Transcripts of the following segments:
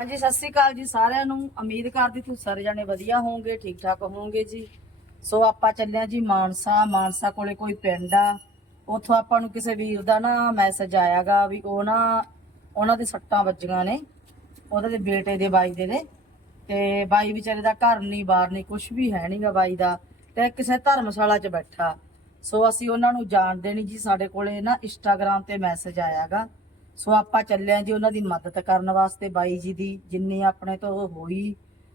ਹਾਂਜੀ, ਸਤਿ ਸ੍ਰੀ ਅਕਾਲ ਜੀ ਸਾਰਿਆਂ ਨੂੰ। ਉਮੀਦ ਕਰਦੀ ਤੁਸੀਂ ਸਾਰੇ ਜਾਣੇ ਵਧੀਆ ਹੋਵੋਗੇ, ਠੀਕ ਠਾਕ ਹੋਵੋਗੇ ਜੀ। ਸੋ ਆਪਾਂ ਚੱਲਿਆ ਜੀ ਮਾਨਸਾ। ਮਾਨਸਾ ਕੋਲੇ ਕੋਈ ਪਿੰਡ ਆ। ਉੱਥੋਂ ਆਪਾਂ ਨੂੰ ਕਿਸੇ ਵੀਰ ਦਾ ਨਾ ਮੈਸੇਜ ਆਇਆਗਾ ਵੀ ਉਹ ਨਾ, ਉਹਨਾਂ ਦੇ ਸੱਟਾਂ ਵੱਜੀਆਂ ਨੇ। ਉਹਦੇ ਦੇ ਬੇਟੇ ਦੇ ਬਾਈ ਦੇ ਨੇ। ਤੇ ਬਾਈ ਵਿਚਾਰੇ ਦਾ ਘਰ ਨਹੀਂ ਬਾਹਰ ਨਹੀਂ ਕੁਝ ਵੀ ਹੈ ਨਹੀਂਗਾ ਬਾਈ ਦਾ। ਤੇ ਕਿਸੇ ਧਰਮਸ਼ਾਲਾ 'ਚ ਬੈਠਾ। ਸੋ ਅਸੀਂ ਉਹਨਾਂ ਨੂੰ ਜਾਣਦੇ ਨਹੀਂ ਜੀ, ਸਾਡੇ ਕੋਲੇ ਨਾ ਇੰਸਟਾਗ੍ਰam ਤੇ ਮੈਸੇਜ ਆਇਆਗਾ ਸੋ ਆਪਾਂ ਚੱਲਿਆ ਜੀ ਉਹਨਾਂ ਦੀ ਮਦਦ ਕਰਨ ਵਾਸਤੇ ਬਾਈ ਜੀ ਦੀ, ਜਿੰਨੀ ਆਪਣੇ ਤੋਂ ਹੋਈ।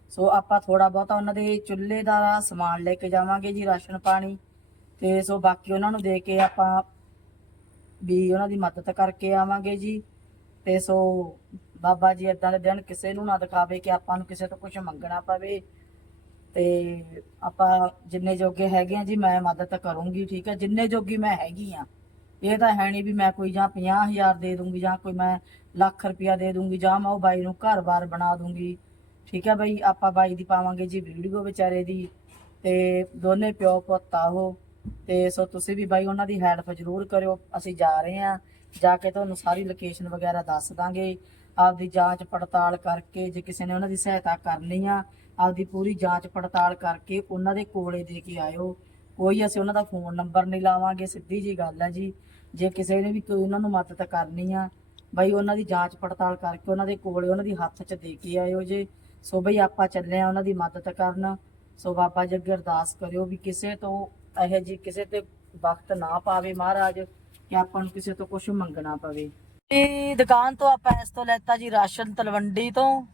ਸੋ ਆਪਾਂ ਥੋੜਾ ਬਹੁਤਾ ਉਹਨਾਂ ਦੇ ਚੁੱਲ੍ਹੇ ਦਾ ਸਮਾਨ ਲੈ ਕੇ ਜਾਵਾਂਗੇ ਜੀ, ਰਾਸ਼ਨ ਪਾਣੀ। ਤੇ ਸੋ ਬਾਕੀ ਉਹਨਾਂ ਨੂੰ ਦੇ ਕੇ ਆਪਾਂ ਵੀ ਉਹਨਾਂ ਦੀ ਮਦਦ ਕਰਕੇ ਆਵਾਂਗੇ ਜੀ। ਤੇ ਸੋ ਬਾਬਾ ਜੀ ਏਦਾਂ ਦੇ ਦਿਨ ਕਿਸੇ ਨੂੰ ਨਾ ਦਿਖਾਵੇ ਕਿ ਆਪਾਂ ਨੂੰ ਕਿਸੇ ਤੋਂ ਕੁਝ ਮੰਗਣਾ ਪਵੇ। ਤੇ ਆਪਾਂ ਜਿੰਨੇ ਜੋਗੇ ਹੈਗੇ ਆ ਜੀ, ਮੈਂ ਮਦਦ ਕਰੂੰਗੀ, ਠੀਕ ਹੈ ਜਿੰਨੇ ਜੋਗੀ ਮੈਂ ਹੈਗੀ ਆ ਇਹ ਤਾਂ ਹੈ ਨਹੀਂ ਵੀ ਮੈਂ ਕੋਈ ਜਾਂ 50000 ਦੇ ਦੂੰਗੀ ਜਾਂ ਕੋਈ ਮੈਂ ਲੱਖ ਰੁਪਇਆ ਦੇ ਦੂੰਗੀ ਜਾਂ ਮੈਂ ਉਹ ਬਾਈ ਨੂੰ ਘਰ-ਬਾਰ ਬਣਾ ਦੂੰਗੀ। ਠੀਕ ਹੈ ਬਾਈ, ਆਪਾਂ ਬਾਈ ਦੀ ਪਾਵਾਂਗੇ ਜੀ ਵੀਡੀਓ ਵਿਚਾਰੇ ਦੀ ਤੇ ਦੋਨੇ ਪਿਓ ਪੁੱਤ ਆ ਉਹ। ਤੇ ਸੋ ਤੁਸੀਂ ਵੀ ਬਾਈ ਉਹਨਾਂ ਦੀ ਹੈਲਪ ਜ਼ਰੂਰ ਕਰਿਓ, ਅਸੀਂ ਜਾ ਰਹੇ ਹਾਂ। ਜਾ ਕੇ ਤੁਹਾਨੂੰ ਸਾਰੀ ਲੋਕੇਸ਼ਨ ਵਗੈਰਾ ਦੱਸ ਦਾਂਗੇ। ਆਪਦੀ ਜਾਂਚ ਪੜਤਾਲ ਕਰਕੇ ਜੇ ਕਿਸੇ ਨੇ ਉਹਨਾਂ ਦੀ ਸਹਾਇਤਾ ਕਰਨੀ ਆ, ਆਪਦੀ ਪੂਰੀ ਜਾਂਚ ਪੜਤਾਲ ਕਰਕੇ ਉਹਨਾਂ ਦੇ ਕੋਲੇ ਦੇ ਕੇ ਆਇਓ। ਕੋਈ ਅਸੀਂ ਉਹਨਾਂ ਦਾ ਫੋਨ ਨੰਬਰ ਨਹੀਂ ਲਾਵਾਂਗੇ, ਸਿੱਧੀ ਜੀ ਗੱਲ ਹੈ ਜੀ। ਜੇ ਕਿਸੇ ਨੇ ਵੀ ਕੋਈ ਉਹਨਾਂ ਨੂੰ ਮਦਦ ਕਰਨੀ ਆ, ਬਈ ਉਹਨਾਂ ਦੀ ਜਾਂਚ ਪੜਤਾਲ ਕਰਕੇ ਉਹਨਾਂ ਦੇ ਕੋਲੇ ਉਹਨਾਂ ਦੀ ਹੱਥ 'ਚ ਦੇ ਕੇ ਆਇਓ ਜੇ। ਸੋ ਬਈ ਆਪਾਂ ਚੱਲੇ ਆ ਉਹਨਾਂ ਦੀ ਮਦਦ ਕਰਨ। ਸੋ ਬਾਬਾ ਜੀ ਅੱਗੇ ਅਰਦਾਸ ਕਰਿਓ ਵੀ ਕਿਸੇ ਤੋਂ ਇਹ ਜੀ ਕਿਸੇ ਤੇ ਵਕਤ ਨਾ ਪਾਵੇ ਮਹਾਰਾਜ, ਕਿ ਆਪਾਂ ਨੂੰ ਕਿਸੇ ਤੋਂ ਕੁਝ ਮੰਗਣਾ ਪਵੇ। ਇਹ ਦੁਕਾਨ ਤੋਂ ਆਪਾਂ ਇਸ ਤੋਂ ਲੈਤਾ ਜੀ ਰਾਸ਼ਨ ਤਲਵੰਡੀ ਤੋਂ।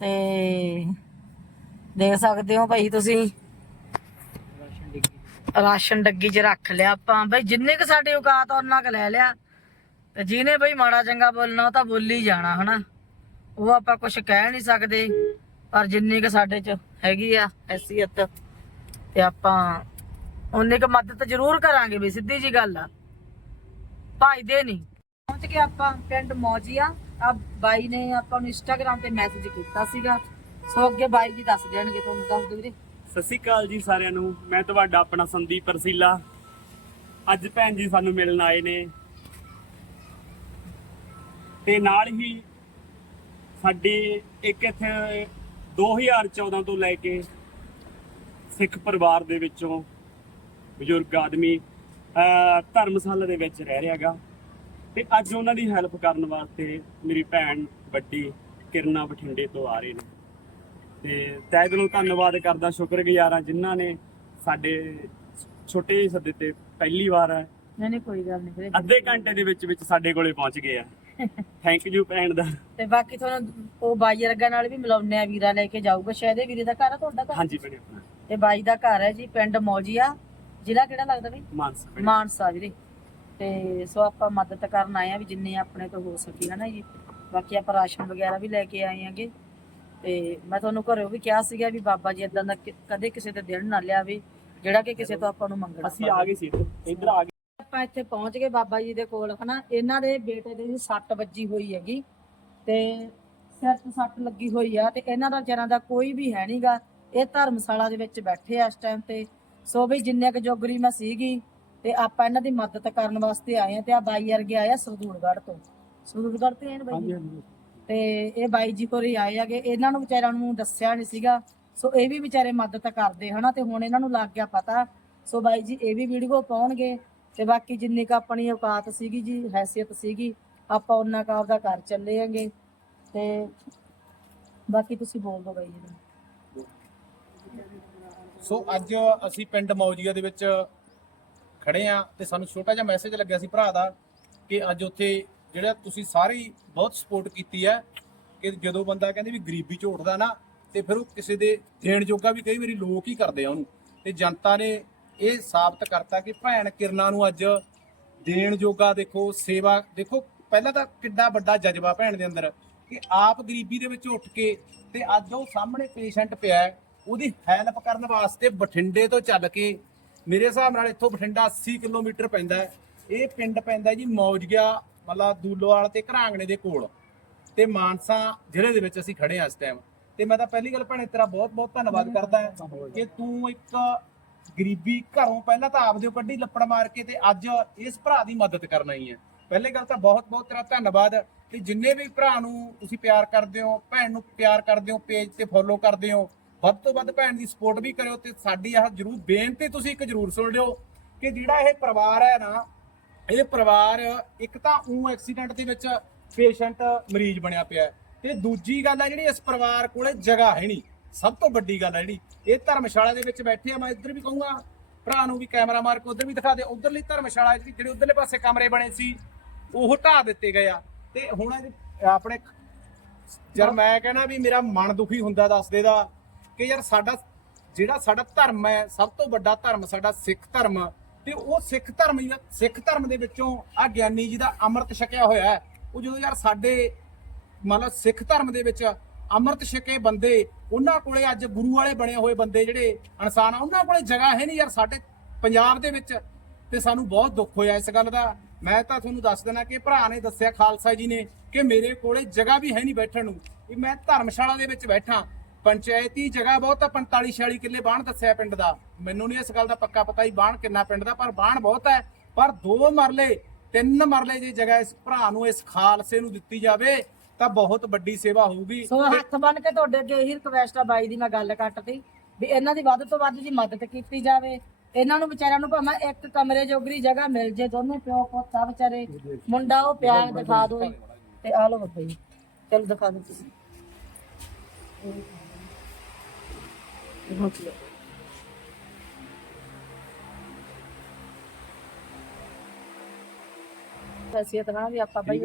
ਤੇ ਦੇਖ ਸਕਦੇ ਹੋ ਭਾਈ ਤੁਸੀਂ। ਰਾਸ਼ਨ ਡੱਗੀ 'ਚ ਰੱਖ ਲਿਆ ਆਪਾਂ। ਬਈ ਜਿੰਨੇ ਕ ਸਾਡੇ ਔਕਾਤ ਆ, ਉਹਨਾਂ ਕ ਲੈ ਲਿਆ। ਤੇ ਜਿਹਨੇ ਬਈ ਮਾੜਾ ਚੰਗਾ ਬੋਲਣਾ, ਉਹ ਤਾਂ ਬੋਲੀ ਜਾਣਾ, ਹਨਾ। ਉਹ ਆਪਾਂ ਕੁਝ ਕਹਿ ਨਹੀਂ ਸਕਦੇ, ਪਰ ਜਿੰਨੀ ਕ ਸਾਡੇ 'ਚ ਹੈਗੀ ਆ ਹੈਸੀਅਤ, ਤੇ ਆਪਾਂ ਉਨੇ ਕ ਮਦਦ ਜ਼ਰੂਰ ਕਰਾਂਗੇ ਬਈ, ਸਿੱਧੀ ਜੀ ਗੱਲ ਆ। ਭਾਈਦੇ ਨਹੀਂ ਪਹੁੰਚ ਕੇ ਆਪਾਂ ਪਿੰਡ ਮੌਜੀਆ। ਆ ਬਾਈ ਨੇ ਆਪਾਂ ਨੂੰ ਇੰਸਟਾਗ੍ਰam ਤੇ ਮੈਸੇਜ ਕੀਤਾ ਸੀਗਾ। ਸੋ ਅੱਗੇ ਬਾਈ ਜੀ ਦੱਸ ਦੇਣਗੇ ਤੁਹਾਨੂੰ, ਦੱਸ ਦਿਓ ਵੀਰੇ। ਸਤਿ ਸ਼੍ਰੀ ਅਕਾਲ ਜੀ ਸਾਰਿਆਂ ਨੂੰ। ਮੈਂ ਤੁਹਾਡਾ ਆਪਣਾ ਸੰਦੀਪ ਰਸੀਲਾ। ਅੱਜ ਭੈਣ ਜੀ ਸਾਨੂੰ ਮਿਲਣ ਆਏ ਨੇ। ਤੇ ਨਾਲ ਹੀ ਸਾਡੀ ਇੱਕ ਇੱਥੇ 2014 ਤੋਂ ਲੈ ਕੇ ਸਿੱਖ ਪਰਿਵਾਰ ਦੇ ਵਿੱਚੋਂ ਬਜ਼ੁਰਗ ਆਦਮੀ, ਅਹ, ਧਰਮਸ਼ਾਲਾ ਦੇ ਵਿੱਚ ਰਹਿ ਰਿਹਾਗਾ। ਤੇ ਅੱਜ ਉਹਨਾਂ ਦੀ ਹੈਲਪ ਕਰਨ ਵਾਸਤੇ ਮੇਰੀ ਭੈਣ ਵੱਡੀ ਕਿਰਨਾ ਬਠਿੰਡੇ ਤੋਂ ਆ ਰਹੇ ਨੇ। ਤੇ ਤਹਿ ਦਿਲੋਂ ਧੰਨਵਾਦ ਕਰਦਾ ਸ਼ੁਕਰਗੁਜ਼ਾਰ ਜਿਨ੍ਹਾਂ ਨੇ ਸਾਡੇ ਛੋਟੇ ਜਿਹੇ ਸੱਦੇ ਤੇ ਪਹਿਲੀ ਵਾਰ ਨਹੀਂ ਨਹੀਂ ਕੋਈ ਗੱਲ ਨਹੀਂ ਵੀਰੇ ਅੱਧੇ ਘੰਟੇ ਦੇ ਵਿੱਚ ਵਿੱਚ ਸਾਡੇ ਕੋਲੇ ਪਹੁੰਚ ਗਏ ਆ। ਥੈਂਕ ਯੂ ਭੈਣ ਦਾ। ਤੇ ਬਾਕੀ ਤੁਹਾਨੂੰ ਉਹ ਬਾਈ ਵਰਗਾ ਨਾਲ ਵੀ ਮਿਲਾਉਣੇ ਆ ਵੀਰਾ ਲੈ ਕੇ ਜਾਊਗਾ ਸ਼ਾਇਦ ਇਹ ਵੀਰੇ ਦਾ ਘਰ ਆ ਤੁਹਾਡਾ ਘਰ? ਹਾਂਜੀ ਭੈਣੇ ਆਪਣਾ ਤੇ ਬਾਈ ਦਾ ਘਰ ਹੈ ਜੀ ਪਿੰਡ ਮੌਜੀਆ। ਜ਼ਿਲ੍ਹਾ ਕਿਹੜਾ ਲੱਗਦਾ ਬਈ? ਮਾਨਸਾ ਭੈਣੇ। ਮਾਨਸਾ ਵੀਰੇ। ਤੇ ਸੋ ਆਪਾਂ ਮਦਦ ਕਰਨ ਆਏ ਆ ਵੀ ਜਿੰਨੇ ਆਪਣੇ ਤੋਂ ਹੋ ਸਕੀ ਹਨਾ ਜੀ? ਬਾਕੀ ਆਪਾਂ ਰਾਸ਼ਨ ਵਗੈਰਾ ਵੀ ਲੈ ਕੇ ਆਏ ਆਂਗੇ ਤੇ ਮੈਂ ਤੁਹਾਨੂੰ ਘਰੋਂ ਵੀ ਕਿਹਾ ਸੀਗਾ ਵੀ ਬਾਬਾ ਜੀ ਇਦਾਂ ਦਾ ਕਿ- ਕਦੇ ਕਿਸੇ ਤੇ ਦਿਨ ਨਾ ਲਿਆਵੇ ਜਿਹੜਾ ਕਿ ਕਿਸੇ ਤੋਂ ਆਪਾਂ ਨੂੰ ਮੰਗਣਾ ਅਸੀਂ ਆ ਗਏ ਸੀ ਇੱਧਰ ਇੱਧਰ ਆ ਗਏ। ਆਪਾਂ ਇੱਥੇ ਪਹੁੰਚ ਗਏ ਬਾਬਾ ਜੀ ਦੇ ਕੋਲ ਹਨਾ? ਇਹਨਾਂ ਦੇ ਬੇਟੇ ਦੇ ਵੀ ਸੱਟ ਵੱਜੀ ਹੋਈ ਹੈਗੀ ਤੇ ਸਿਰ ਤੇ ਸੱਟ ਲੱਗੀ ਹੋਈ ਆ ਤੇ ਇਹਨਾਂ ਦਾ ਵਿਚਾਰਾਂ ਦਾ ਕੋਈ ਵੀ ਹੈ ਨਹੀਂਗਾ ਇਹ ਧਰਮਸ਼ਾਲਾ ਦੇ ਵਿੱਚ ਬੈਠੇ ਆ ਇਸ ਟਾਈਮ ਤੇ। ਸੋ ਵੀ ਜਿੰਨੇ ਕੁ ਜੋਗਰੀ ਮੈਂ ਸੀਗੀ ਤੇ ਆਪਾਂ ਇਹਨਾਂ ਦੀ ਮਦਦ ਕਰਨ ਵਾਸਤੇ ਆਏ ਆ ਤੇ ਆ ਬਾਈ ਵਰਗੇ ਆਏ ਆ ਸਰਦੂਲਗੜ੍ਹ ਤੋਂ। ਸਰਦੂਲਗੜ੍ਹ ਤੇ ਆਏ ਨੇ ਬਾਈ ਜੀ? ਹਾਂਜੀ। ਤੇ ਇਹ ਬਾਈ ਜੀ ਕੋਲ ਆਏ ਹੈਗੇ। ਇਹਨਾਂ ਨੂੰ ਵਿਚਾਰਿਆਂ ਨੂੰ ਦੱਸਿਆ ਨਹੀਂ ਸੀਗਾ। ਸੋ ਇਹ ਵੀ ਵਿਚਾਰੇ ਮਦਦ ਕਰਦੇ ਹਨਾ, ਤੇ ਹੁਣ ਇਹਨਾਂ ਨੂੰ ਲੱਗ ਗਿਆ ਪਤਾ। ਸੋ ਬਾਈ ਜੀ, ਇਹ ਵੀ ਵੀਡੀਓ ਪਾਉਣਗੇ। ਤੇ ਬਾਕੀ ਜਿੰਨੀ ਕ ਆਪਣੀ ਔਕਾਤ ਸੀਗੀ ਜੀ, ਹੈਸੀਅਤ ਸੀਗੀ, ਆਪਾਂ ਉਹਨਾਂ ਕਾ ਆਪਦਾ ਘਰ ਚੱਲੇ ਆਂਗੇ ਤੇ ਬਾਕੀ ਤੁਸੀਂ ਬੋਲ ਦਿਓ ਬਾਈ ਜੀ। ਸੋ ਅੱਜ ਅਸੀਂ ਪਿੰਡ ਮੌਜੀਆ ਦੇ ਵਿੱਚ ਖੜੇ ਆ ਤੇ ਸਾਨੂੰ ਛੋਟਾ ਜਿਹਾ ਮੈਸੇਜ ਲੱਗਿਆ ਸੀ ਭਰਾ ਦਾ ਕਿ ਅੱਜ ਉੱਥੇ ਜਿਹੜਾ ਤੁਸੀਂ ਸਾਰੀ ਬਹੁਤ ਸਪੋਰਟ ਕੀਤੀ ਹੈ ਕਿ ਜਦੋਂ ਬੰਦਾ ਕਹਿੰਦੇ ਵੀ ਗਰੀਬੀ ਚ ਉੱਠਦਾ ਨਾ, ਤੇ ਫਿਰ ਉਹ ਕਿਸੇ ਦੇ ਦੇਣ ਜੋਗਾ ਵੀ ਕਈ ਵਾਰੀ ਲੋਕ ਹੀ ਕਰਦੇ ਆ ਉਹਨੂੰ। ਤੇ ਜਨਤਾ ਨੇ ਇਹ ਸਾਬਤ ਕਰਤਾ ਕਿ ਭੈਣ ਕਿਰਨਾਂ ਨੂੰ ਅੱਜ ਦੇਣ ਜੋਗਾ ਦੇਖੋ, ਸੇਵਾ, ਦੇਖੋ, ਪਹਿਲਾਂ ਤਾਂ ਕਿੱਡਾ ਵੱਡਾ ਜਜ਼ਬਾ ਭੈਣ ਦੇ ਅੰਦਰ ਕਿ ਆਪ ਗਰੀਬੀ ਦੇ ਵਿੱਚ ਉੱਠ ਕੇ ਤੇ ਅੱਜ ਉਹ ਸਾਹਮਣੇ ਪੇਸ਼ੈਂਟ ਪਿਆ ਉਹਦੀ ਹੈਲਪ ਕਰਨ ਵਾਸਤੇ ਬਠਿੰਡੇ ਤੋਂ ਚੱਲ ਕੇ ਮੇਰੇ ਹਿਸਾਬ ਨਾਲ ਇੱਥੋਂ ਬਠਿੰਡਾ 80 ਕਿਲੋਮੀਟਰ ਪੈਂਦਾ ਹੈ। ਇਹ ਪਿੰਡ ਪੈਂਦਾ ਜੀ ਮੌਜਗਿਆ ਮਤਲਬ ਦੂਲੋਵਾਲ ਤੇ ਘਰਾਂਗਣੇ ਦੇ ਕੋਲ। ਤੇ ਮਾਨਸਾ ਜ਼ਿਲ੍ਹੇ ਦੇ ਵਿੱਚ ਅਸੀਂ ਖੜੇ ਹਾਂ ਇਸ ਟਾਈਮ ਤੇ ਮੈਂ ਤਾਂ ਪਹਿਲੀ ਗੱਲ ਭੈਣੇ ਤੇਰਾ ਬਹੁਤ ਬਹੁਤ ਧੰਨਵਾਦ ਕਰਦਾ ਹਾਂ ਕਿ ਤੂੰ ਇੱਕ ਗਰੀਬੀ ਘਰੋਂ ਪਹਿਲਾਂ ਤਾਂ ਆਪਦੇ ਕੱਢੀ ਲੱਪੜ ਮਾਰ ਕੇ ਤੇ ਅੱਜ ਇਸ ਭਰਾ ਦੀ ਮਦਦ ਕਰਨ ਆਈ ਹੈ। ਪਹਿਲੇ ਗੱਲ ਤਾਂ ਬਹੁਤ ਬਹੁਤ ਤੇਰਾ ਧੰਨਵਾਦ ਤੇ ਜਿੰਨੇ ਵੀ ਭਰਾ ਨੂੰ ਤੁਸੀਂ ਪਿਆਰ ਕਰਦੇ ਹੋ ਭੈਣ ਨੂੰ ਪਿਆਰ ਕਰਦੇ ਹੋ ਪੇਜ ਤੇ ਫੋਲੋ ਕਰਦੇ ਹੋ ਵੱਧ ਤੋਂ ਵੱਧ ਭੈਣ ਦੀ ਸਪੋਰਟ ਵੀ ਕਰਿਓ ਤੇ ਸਾਡੀ ਆਹ ਜਰੂਰ ਬੇਨਤੀ ਤੁਸੀਂ ਇੱਕ ਜਰੂਰ ਸੁਣ ਲਿਓ ਕਿ ਜਿਹੜਾ ਇਹ ਪਰਿਵਾਰ ਹੈ ਨਾ ਇਹ ਪਰਿਵਾਰ, ਇੱਕ ਤਾਂ ਉਹ ਐਕਸੀਡੈਂਟ ਦੇ ਵਿੱਚ ਪੇਸ਼ੈਂਟ ਮਰੀਜ਼ ਬਣਿਆ ਪਿਆ ਹੈ ਤੇ ਦੂਜੀ ਗੱਲ ਹੈ ਜਿਹੜੀ ਇਸ ਪਰਿਵਾਰ ਕੋਲੇ ਜਗ੍ਹਾ ਹੈ ਨਹੀਂ, ਸਭ ਤੋਂ ਵੱਡੀ ਗੱਲ ਹੈ ਜਿਹੜੀ, ਇਹ ਧਰਮਸ਼ਾਲਾ ਦੇ ਵਿੱਚ ਬੈਠੇ ਆ, ਮੈਂ ਇੱਧਰ ਵੀ ਕਹੂੰਗਾ, ਭਰਾ ਨੂੰ ਵੀ ਕੈਮਰਾ ਮਾਰ ਕੇ ਉੱਧਰ ਵੀ ਦਿਖਾ ਦੇ, ਉਧਰਲੀ ਧਰਮਸ਼ਾਲਾ ਜਿਹੜੀ, ਜਿਹੜੇ ਉਧਰਲੇ ਪਾਸੇ ਕਮਰੇ ਬਣੇ ਸੀ, ਉਹ ਢਾਹ ਦਿੱਤੇ ਗਏ ਆ ਤੇ ਹੁਣ ਇਹ ਆਪਣੇ ਯਾਰ ਮੈਂ ਕਹਿਣਾ ਵੀ ਮੇਰਾ ਮਨ ਦੁਖੀ ਹੁੰਦਾ ਦੱਸਦੇ ਦਾ ਕਿ ਯਾਰ ਸਾਡਾ ਜਿਹੜਾ ਸਾਡਾ ਧਰਮ ਹੈ, ਸਭ ਤੋਂ ਵੱਡਾ ਧਰਮ ਸਾਡਾ ਸਿੱਖ ਧਰਮ ਤੇ ਉਹ ਸਿੱਖ ਧਰਮ ਜਿਹੜਾ ਸਿੱਖ ਧਰਮ ਦੇ ਵਿੱਚੋਂ ਆ ਗਿਆਨੀ ਜੀ ਦਾ ਅੰਮ੍ਰਿਤ ਛਕਿਆ ਹੋਇਆ ਹੈ। ਉਹ ਜਦੋਂ ਯਾਰ ਸਾਡੇ ਮਤਲਬ ਸਿੱਖ ਧਰਮ ਦੇ ਵਿੱਚ ਅੰਮ੍ਰਿਤ ਛਕੇ ਬੰਦੇ, ਉਹਨਾਂ ਕੋਲੇ ਅੱਜ ਗੁਰੂ ਵਾਲੇ ਬਣੇ ਹੋਏ ਬੰਦੇ ਜਿਹੜੇ ਇਨਸਾਨ ਆ, ਉਹਨਾਂ ਕੋਲੇ ਜਗ੍ਹਾ ਹੈ ਨਹੀਂ ਯਾਰ ਸਾਡੇ ਪੰਜਾਬ ਦੇ ਵਿੱਚ। ਤੇ ਸਾਨੂੰ ਬਹੁਤ ਦੁੱਖ ਹੋਇਆ ਇਸ ਗੱਲ ਦਾ। ਮੈਂ ਤਾਂ ਤੁਹਾਨੂੰ ਦੱਸ ਦੇਣਾ ਕਿ ਭਰਾ ਨੇ ਦੱਸਿਆ, ਖਾਲਸਾ ਜੀ ਨੇ ਕਿ ਮੇਰੇ ਕੋਲੇ ਜਗ੍ਹਾ ਵੀ ਹੈ ਨਹੀਂ ਬੈਠਣ ਨੂੰ। ਮੈਂ ਧਰਮਸ਼ਾਲਾ ਦੇ ਵਿੱਚ ਬੈਠਾ। ਪੰਚਾਇਤੀ ਜਗ੍ਹਾ ਬਹੁਤ ਆ 45 46 ਕਿੱਲੇ ਬਾਣ ਦੱਸਿਆ ਪਿੰਡ ਦਾ। ਮੈਨੂੰ ਨਹੀਂ ਇਸ ਗੱਲ ਦਾ ਪੱਕਾ ਪਤਾ ਹੀ ਬਾਣ ਕਿੰਨਾ ਪਿੰਡ ਦਾ ਪਰ ਬਾਣ ਬਹੁਤ ਹੈ। ਪਰ ਦੋ ਮਰਲੇ ਤਿੰਨ ਮਰਲੇ ਦੀ ਜਗ੍ਹਾ ਇਸ ਭਰਾ ਨੂੰ ਇਸ ਖਾਲਸੇ ਨੂੰ ਦਿੱਤੀ ਜਾਵੇ ਤਾਂ ਬਹੁਤ ਵੱਡੀ ਸੇਵਾ ਹੋਊਗੀ। ਸੋ ਹੱਥ ਬੰਨ ਕੇ ਤੁਹਾਡੇ ਅੱਗੇ ਇਹੀ ਰਿਕਵੈਸਟ ਆ ਬਾਈ ਦੀ ਮੈਂ ਗੱਲ ਕੱਟਤੀ ਵੀ ਇਹਨਾਂ ਦੀ ਵੱਧ ਤੋਂ ਵੱਧ ਜੀ ਮਦਦ ਕੀਤੀ ਜਾਵੇ। ਇਹਨਾਂ ਨੂੰ ਵਿਚਾਰਿਆਂ ਨੂੰ ਭਾਵੇਂ ਇੱਕ ਕਮਰੇ ਜੋਗਰੀ ਜਗ੍ਹਾ ਮਿਲ ਜੇ ਦੋਨੇ ਪਿਓ ਪੁੱਤ ਆ ਵਿਚਾਰੇ ਮੁੰਡਾ ਉਹ ਪਿਆਰ ਦਿਖਾ ਦੋ। ਤੇ ਆ ਲੋ ਬੱਬਾ ਚਲੋ ਦਿਖਾ ਦਿਓ ਤੁਸੀਂ। ਹਸੀਅਤ ਨਾਲ ਵੀ ਆਪਾਂ ਬਈ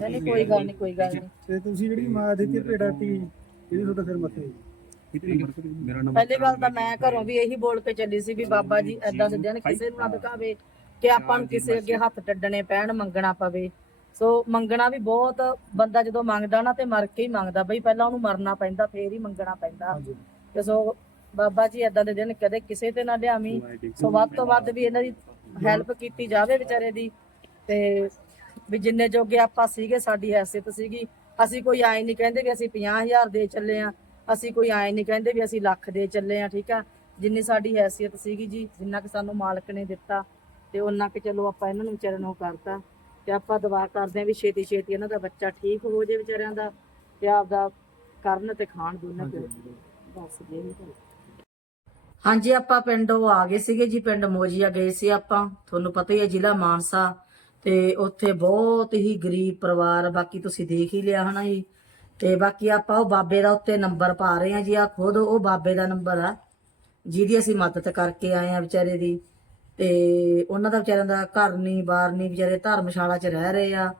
ਨਹੀਂ ਕੋਈ ਗੱਲ ਨਹੀਂ ਕੋਈ ਗੱਲ ਨਹੀਂ ਤੇ ਤੁਸੀਂ ਜਿਹੜੀ ਮਾਂ ਦਿੱਤੀ ਭੇੜਾ ਤੀ ਇਹਦੀ ਤੁਹਾਡਾ ਸਿਰ ਮੱਥੇ ਪਹਿਲੀ ਗੱਲ ਤਾਂ ਮੈਂ ਘਰੋਂ ਵੀ ਇਹੀ ਬੋਲ ਕੇ ਚੱਲੀ ਸੀ ਵੀ ਬਾਬਾ ਜੀ ਐਦਾਂ ਦੇ ਦਿਨ ਕਿਸੇ ਨੂੰ ਨਾ ਦਿਖਾਵੇ ਕਿ ਆਪਾਂ ਨੂੰ ਕਿਸੇ ਅੱਗੇ ਹੱਥ ਟੱਡਣੇ ਪੈਣ ਮੰਗਣਾ ਪਵੇ ਸੋ ਮੰਗਣਾ ਵੀ ਬਹੁਤ ਬੰਦਾ ਜਦੋਂ ਮੰਗਦਾ ਨਾ ਤੇ ਮਰ ਕੇ ਹੀ ਮੰਗਦਾ ਬਈ ਪਹਿਲਾਂ ਉਹਨੂੰ ਮਰਨਾ ਪੈਂਦਾ ਫੇਰ ਹੀ ਮੰਗਣਾ ਪੈਂਦਾ। ਤੇ ਸੋ ਬਾਬਾ ਜੀ ਐਦਾਂ ਦੇ ਦਿਨ ਕਦੇ ਕਿਸੇ ਤੇ ਨਾ ਲਿਆਵੀਂ। ਸੋ ਵੱਧ ਤੋਂ ਵੱਧ ਵੀ ਇਹਨਾਂ ਦੀ ਹੈਲਪ ਕੀਤੀ ਜਾਵੇ ਵਿਚਾਰੇ ਦੀ। ਤੇ ਵੀ ਜਿੰਨੇ ਜੋਗੇ ਆਪਾਂ ਸੀਗੇ ਸਾਡੀ ਹੈਸੀਅਤ ਸੀਗੀ। ਅਸੀਂ ਕੋਈ ਆਏ ਨਹੀਂ ਕਹਿੰਦੇ ਵੀ ਅਸੀਂ 50000 ਦੇ ਚੱਲੇ ਆ। ਅਸੀਂ ਕੋਈ ਆਏ ਨਹੀਂ ਕਹਿੰਦੇ ਵੀ ਅਸੀਂ ਲੱਖ ਦੇ ਚੱਲੇ ਆ ਠੀਕ ਆ? ਜਿੰਨੀ ਸਾਡੀ ਹੈਸੀਅਤ ਸੀਗੀ ਜੀ ਜਿੰਨਾ ਕਿ ਸਾਨੂੰ ਮਾਲਕ ਨੇ ਦਿੱਤਾ ਤੇ ਉਹਨਾਂ ਕਿ ਚਲੋ ਆਪਾਂ ਇਹਨਾਂ ਨੂੰ ਵਿਚਾਰਿਆਂ ਨੂੰ ਕਰਤਾ। ਤੇ ਆਪਾਂ ਦੁਆ ਕਰਦੇ ਆ ਵੀ ਛੇਤੀ ਛੇਤੀ ਇਹਨਾਂ ਦਾ ਬੱਚਾ ਠੀਕ ਹੋ ਜੇ ਵਿਚਾਰਿਆਂ ਦਾ ਤੇ ਆਪਦਾ ਕਰਨ ਤੇ ਖਾਣ ਦੋਨਾਂ ਪਿਓ ਬਸ ਜੇ ਨਹੀਂ ਤਾਂ ਹਾਂਜੀ ਆਪਾਂ ਪਿੰਡ ਆ ਗਏ ਸੀਗੇ ਜੀ ਪਿੰਡ ਮੋਜੀਆ ਗਏ ਸੀ ਆਪਾਂ। ਤੁਹਾਨੂੰ ਪਤਾ ਹੀ ਹੈ ਜ਼ਿਲ੍ਹਾ ਮਾਨਸਾ ਤੇ ਉੱਥੇ ਬਹੁਤ ਹੀ ਗਰੀਬ ਪਰਿਵਾਰ ਬਾਕੀ ਤੁਸੀਂ ਦੇਖ ਹੀ ਲਿਆ ਹਨਾ ਜੀ। ਤੇ ਬਾਕੀ ਆਪਾਂ ਉਹ ਬਾਬੇ ਦਾ ਉੱਤੇ ਨੰਬਰ ਪਾ ਰਹੇ ਹਾਂ ਜੀ ਆ ਖੁਦ ਉਹ ਬਾਬੇ ਦਾ ਨੰਬਰ ਆ ਜਿਹਦੀ ਅਸੀਂ ਮਦਦ ਕਰਕੇ ਆਏ ਆ ਵਿਚਾਰੇ ਦੀ। ਤੇ ਉਹਨਾਂ ਦਾ ਵਿਚਾਰਿਆਂ ਦਾ ਘਰ ਨਹੀਂ ਬਾਰ ਨਹੀਂ, ਵਿਚਾਰੇ ਧਰਮਸ਼ਾਲਾ 'ਚ ਰਹਿ ਰਹੇ ਆ।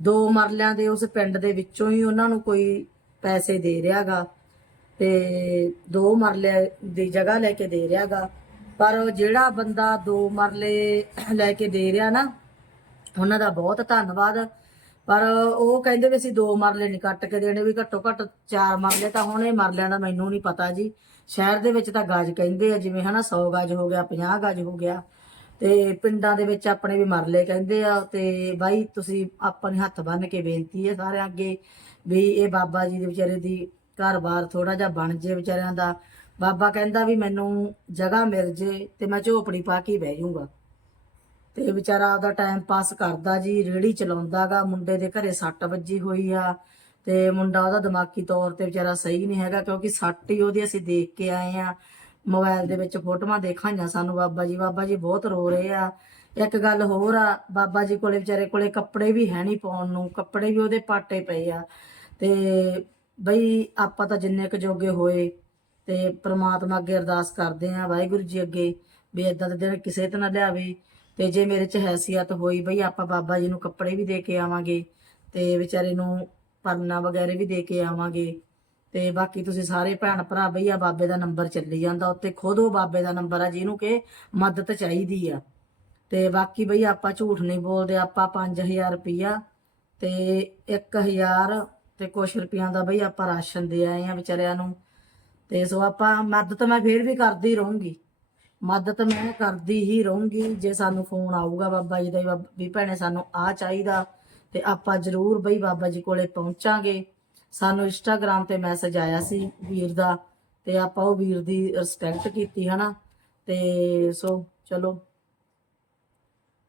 ਦੋ ਮਰਲਿਆਂ ਦੇ ਉਸ ਪਿੰਡ ਦੇ ਵਿੱਚੋਂ ਹੀ ਉਹਨਾਂ ਨੂੰ ਕੋਈ ਪੈਸੇ ਦੇ ਰਿਹਾਗਾ ਤੇ ਦੋ ਮਰਲੇ ਦੀ ਜਗ੍ਹਾ ਲੈ ਕੇ ਦੇ ਰਿਹਾਗਾ। ਪਰ ਜਿਹੜਾ ਬੰਦਾ ਦੋ ਮਰਲੇ ਲੈ ਕੇ ਦੇ ਰਿਹਾ ਨਾ, ਉਹਨਾਂ ਦਾ ਬਹੁਤ ਧੰਨਵਾਦ। ਪਰ ਉਹ ਕਹਿੰਦੇ ਵੀ ਅਸੀਂ ਦੋ ਮਰਲੇ ਨਹੀਂ ਕੱਟ ਕੇ ਦੇਣੇ, ਵੀ ਘੱਟੋ ਘੱਟ ਚਾਰ ਮਰਲੇ ਤਾਂ ਹੁਣ, ਮਰਲਿਆਂ ਦਾ ਮੈਨੂੰ ਨਹੀਂ ਪਤਾ ਜੀ। ਸ਼ਹਿਰ ਦੇ ਵਿੱਚ ਤਾਂ ਗਜ ਕਹਿੰਦੇ ਆ, ਜਿਵੇਂ ਹਨਾ 100 ਗਜ ਹੋ ਗਿਆ 50 ਗਜ ਹੋ ਗਿਆ। ਤੇ ਪਿੰਡਾਂ ਦੇ ਵਿੱਚ ਆਪਣੇ ਵੀ ਮਰਲੇ ਕਹਿੰਦੇ ਆ ਤੇ ਬਾਈ ਤੁਸੀਂ ਆਪਣੇ ਹੱਥ ਬੰਨ ਕੇ ਬੇਨਤੀ ਹੈ ਸਾਰਿਆਂ ਅੱਗੇ ਵੀ ਇਹ ਬਾਬਾ ਜੀ ਦੇ ਵਿਚਾਰੇ ਦੀ ਘਰ-ਬਾਰ ਥੋੜਾ ਜਿਹਾ ਬਣ ਜੇ ਵਿਚਾਰਿਆਂ ਦਾ। ਬਾਬਾ ਕਹਿੰਦਾ ਵੀ ਮੈਨੂੰ ਜਗ੍ਹਾ ਮਿਲ ਜੇ ਤੇ ਮੈਂ ਝੋਪੜੀ ਪਾ ਕੇ ਬਹਿ ਜਾਊਂਗਾ। ਤੇ ਵਿਚਾਰਾ ਆਪਦਾ ਟਾਈਮ ਪਾਸ ਕਰਦਾ ਜੀ, ਰੇੜੀ ਚਲਾਉਂਦਾਗਾ, ਮੁੰਡੇ ਦੇ ਘਰੇ ਸੱਟ ਵੱਜੀ ਹੋਈ ਆ ਤੇ ਮੁੰਡਾ ਉਹਦਾ ਦਿਮਾਗੀ ਤੌਰ ਤੇ ਵਿਚਾਰਾ ਸਹੀ ਨਹੀਂ ਹੈਗਾ ਕਿਉਂਕਿ ਸੱਟ ਹੀ ਉਹਦੀ ਅਸੀਂ ਦੇਖ ਕੇ ਆਏ ਆ। ਮੋਬਾਈਲ ਦੇ ਵਿੱਚ ਫੋਟੋਆਂ ਦੇਖਾਈਆਂ ਸਾਨੂੰ, ਬਾਬਾ ਜੀ ਬਾਬਾ ਜੀ ਬਹੁਤ ਰੋ ਰਹੇ ਆ। ਇੱਕ ਗੱਲ ਹੋਰ ਆ, ਬਾਬਾ ਜੀ ਕੋਲੇ ਵਿਚਾਰੇ ਕੋਲੇ ਕੱਪੜੇ ਵੀ ਹੈ ਨਹੀਂ ਪਾਉਣ ਨੂੰ, ਕੱਪੜੇ ਵੀ ਉਹਦੇ ਪਾਟੇ ਪਏ ਆ। ਤੇ ਬਈ ਆਪਾਂ ਤਾਂ ਜਿੰਨੇ ਕੁ ਜੋਗੇ ਹੋਏ ਤੇ ਪ੍ਰਮਾਤਮਾ ਅੱਗੇ ਅਰਦਾਸ ਕਰਦੇ ਆ, ਵਾਹਿਗੁਰੂ ਜੀ ਅੱਗੇ, ਵੀ ਇਦਾਂ ਦੇ ਦਿਨ ਕਿਸੇ ਤੇ ਨਾ ਲਿਆਵੇ। ਤੇ ਜੇ ਮੇਰੇ ਚ ਹੈਸੀਅਤ ਹੋਈ ਬਈ ਆਪਾਂ ਬਾਬਾ ਜੀ ਨੂੰ ਕੱਪੜੇ ਵੀ ਦੇ ਕੇ ਆਵਾਂਗੇ ਤੇ ਵਿਚਾਰੇ ਨੂੰ ਪਰਨਾ ਵਗੈਰੇ ਵੀ ਦੇ ਕੇ ਆਵਾਂਗੇ ਤੇ ਬਾਕੀ ਤੁਸੀਂ ਸਾਰੇ ਭੈਣ ਭਰਾ ਬਈ, ਆ ਬਾਬੇ ਦਾ ਨੰਬਰ ਚੱਲੀ ਜਾਂਦਾ ਉੱਤੇ ਖੁਦ ਉਹ ਬਾਬੇ ਦਾ ਨੰਬਰ ਆ ਜਿਹਨੂੰ ਕਿ ਮਦਦ ਚਾਹੀਦੀ ਆ। ਤੇ ਬਾਕੀ ਬਈ, ਆਪਾਂ ਝੂਠ ਨਹੀਂ ਬੋਲਦੇ, ਆਪਾਂ 5000 ਰੁਪਈਆ ਤੇ 1000 ਤੇ ਕੁਛ ਰੁਪਈਆਂ ਦਾ ਬਈ ਆਪਾਂ ਰਾਸ਼ਨ ਦੇ ਆਏ ਆ ਵਿਚਾਰਿਆਂ ਨੂੰ। ਤੇ ਸੋ ਆਪਾਂ ਮਦਦ ਮੈਂ ਫੇਰ ਵੀ ਕਰਦੀ ਰਹੂੰਗੀ। ਮਦਦ ਮੈਂ ਕਰਦੀ ਹੀ ਰਹੂੰਗੀ, ਜੇ ਸਾਨੂੰ ਫੋਨ ਆਊਗਾ ਬਾਬਾ ਜੀ ਦਾ ਵੀ ਵੀ ਭੈਣੇ ਸਾਨੂੰ ਆ ਚਾਹੀਦਾ ਤੇ ਆਪਾਂ ਜ਼ਰੂਰ ਬਈ ਬਾਬਾ ਜੀ ਕੋਲੇ ਪਹੁੰਚਾਂਗੇ। ਸਾਨੂੰ ਇੰਸਟਾਗ੍ਰam ਤੇ ਮੈਸੇਜ ਆਇਆ ਸੀ ਵੀਰ ਦਾ ਤੇ ਆਪਾਂ ਉਹ ਵੀਰ ਦੀ ਰਿਸਪੈਕਟ ਕੀਤੀ, ਹਨਾ? ਤੇ ਸੋ ਚਲੋ।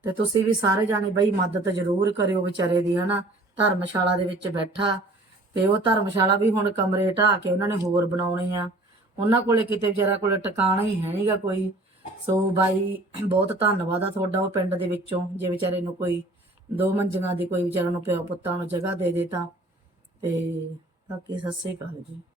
ਤੇ ਤੁਸੀਂ ਵੀ ਸਾਰੇ ਜਾਣੇ ਬਈ ਮਦਦ ਜ਼ਰੂਰ ਕਰਿਓ ਵਿਚਾਰੇ ਦੀ, ਹਨਾ? ਧਰਮਸ਼ਾਲਾ ਦੇ ਵਿੱਚ ਬੈਠਾ ਤੇ ਉਹ ਧਰਮਸ਼ਾਲਾ ਵੀ ਹੁਣ ਕਮਰੇ ਢਾਹ ਕੇ ਉਹਨਾਂ ਨੇ ਹੋਰ ਬਣਾਉਣੇ ਆ। ਉਹਨਾਂ ਕੋਲੇ ਕਿਤੇ ਵਿਚਾਰਾ ਕੋਲੇ ਟਿਕਾਣਾ ਹੀ ਹੈ ਨਹੀਂਗਾ ਕੋਈ। ਸੋ ਬਾਈ, ਬਹੁਤ ਧੰਨਵਾਦ ਆ ਤੁਹਾਡਾ ਉਹ ਪਿੰਡ ਦੇ ਵਿੱਚੋਂ। ਜੇ ਵਿਚਾਰੇ ਨੂੰ ਕੋਈ ਦੋ ਮੰਜੀਆਂ ਦੀ ਕੋਈ ਵਿਚਾਰਾ ਨੂੰ ਪਿਓ ਪੁੱਤਾਂ ਨੂੰ ਜਗ੍ਹਾ ਦੇ ਦੇ ਤਾਂ। ਤੇ ਬਾਕੀ ਸਤਿ ਸ੍ਰੀ ਅਕਾਲ ਜੀ।